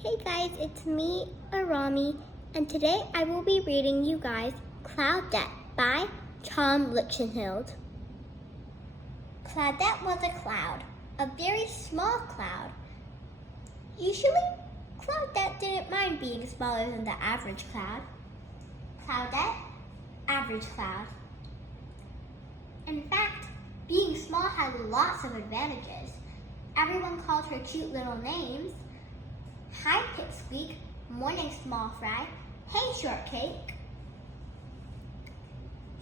Hey guys, it's me, Arami, and today I will be reading you guys Cloudette by Lichtenheld. Cloudette was a cloud, a very small cloud. Usually, Cloudette didn't mind being smaller than the average cloud. Cloudette, average cloud. In fact, being small had lots of advantages. Everyone called her cute little names. Hi, Pipsqueak. Morning, Small Fry. Hey, Shortcake.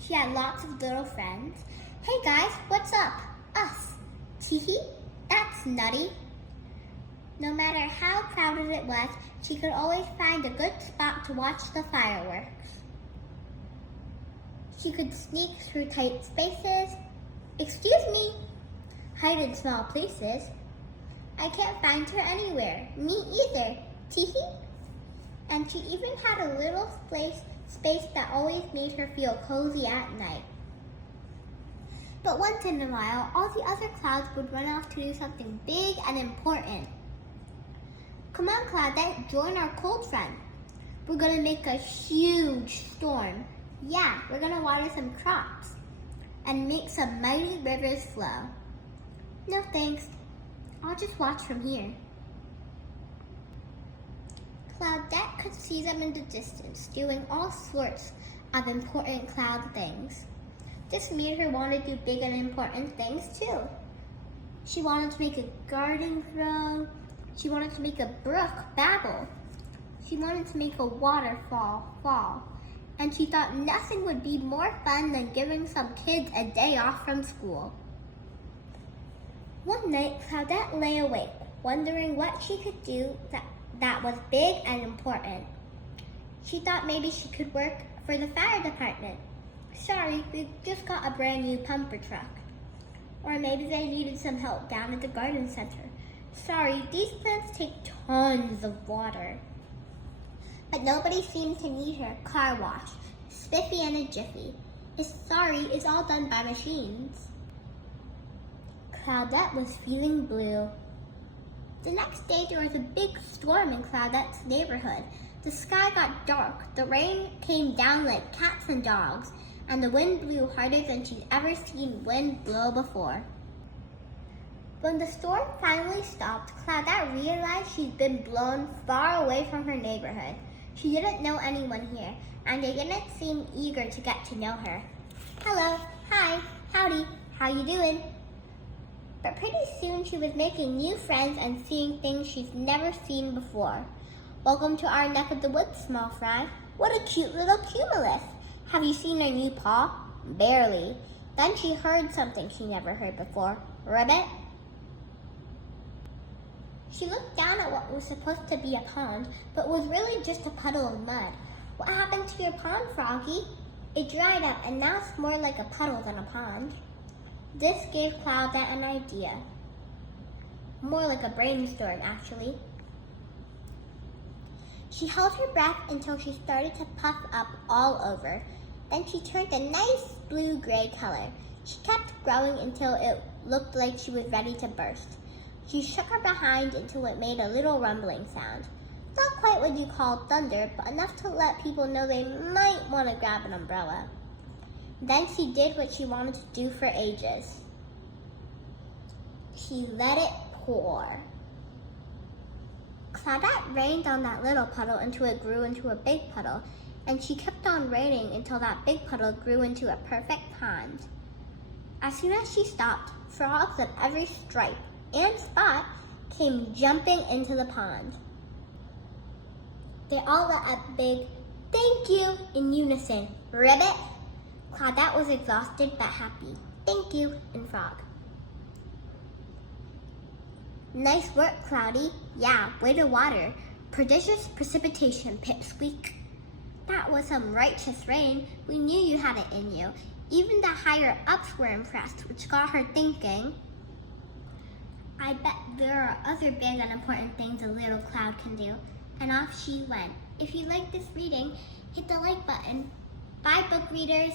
She had lots of little friends. Hey guys, what's up? Us. Teehee, that's nutty. No matter how crowded it was, she could always find a good spot to watch the fireworks. She could sneak through tight spaces. Excuse me. Hide in small places. I can't find her anywhere. Me either. Teehee. And she even had a little space that always made her feel cozy at night. But once in a while, all the other clouds would run off to do something big and important. Come on, Cloudette, join our cold front. We're gonna make a huge storm. Yeah, we're gonna water some crops and make some mighty rivers flow. No thanks. I'll just watch from here. Cloudette could see them in the distance, doing all sorts of important cloud things. This made her want to do big and important things too. She wanted to make a garden grow. She wanted to make a brook babble. She wanted to make a waterfall fall. And she thought nothing would be more fun than giving some kids a day off from school. One night, Cloudette lay awake, wondering what she could do that was big and important. She thought maybe she could work for the fire department. Sorry, we just got a brand new pumper truck. Or maybe they needed some help down at the garden center. Sorry, these plants take tons of water. But nobody seemed to need her car wash, spiffy and a jiffy. Sorry is all done by machines. Cloudette was feeling blue. The next day there was a big storm in Cloudette's neighborhood. The sky got dark, the rain came down like cats and dogs, and the wind blew harder than she'd ever seen wind blow before. When the storm finally stopped, Cloudette realized she'd been blown far away from her neighborhood. She didn't know anyone here, and they didn't seem eager to get to know her. Hello, hi, howdy, how you doing? But pretty soon she was making new friends and seeing things she's never seen before. Welcome to our neck of the woods, Small Fry. What a cute little cumulus. Have you seen her new paw? Barely. Then she heard something she never heard before. Ribbit? She looked down at what was supposed to be a pond, but was really just a puddle of mud. What happened to your pond, Froggy? It dried up and now it's more like a puddle than a pond. This gave Cloudette an idea. More like a brainstorm, actually. She held her breath until she started to puff up all over. Then she turned a nice blue-gray color. She kept growing until it looked like she was ready to burst. She shook her behind until it made a little rumbling sound. Not quite what you call thunder, but enough to let people know they might want to grab an umbrella. Then she did what she wanted to do for ages. She let it pour. Cloudette rained on that little puddle until it grew into a big puddle, and she kept on raining until that big puddle grew into a perfect pond. As soon as she stopped, frogs of every stripe and spot came jumping into the pond. They all let a big "thank you" in unison. Ribbit? Cloudette was exhausted but happy. Thank you, and frog. Nice work, Cloudy. Yeah, way to water. Prodigious precipitation, Pipsqueak. That was some righteous rain. We knew you had it in you. Even the higher ups were impressed, which got her thinking. I bet there are other big and important things a little cloud can do. And off she went. If you like this reading, hit the like button. Bye, book readers.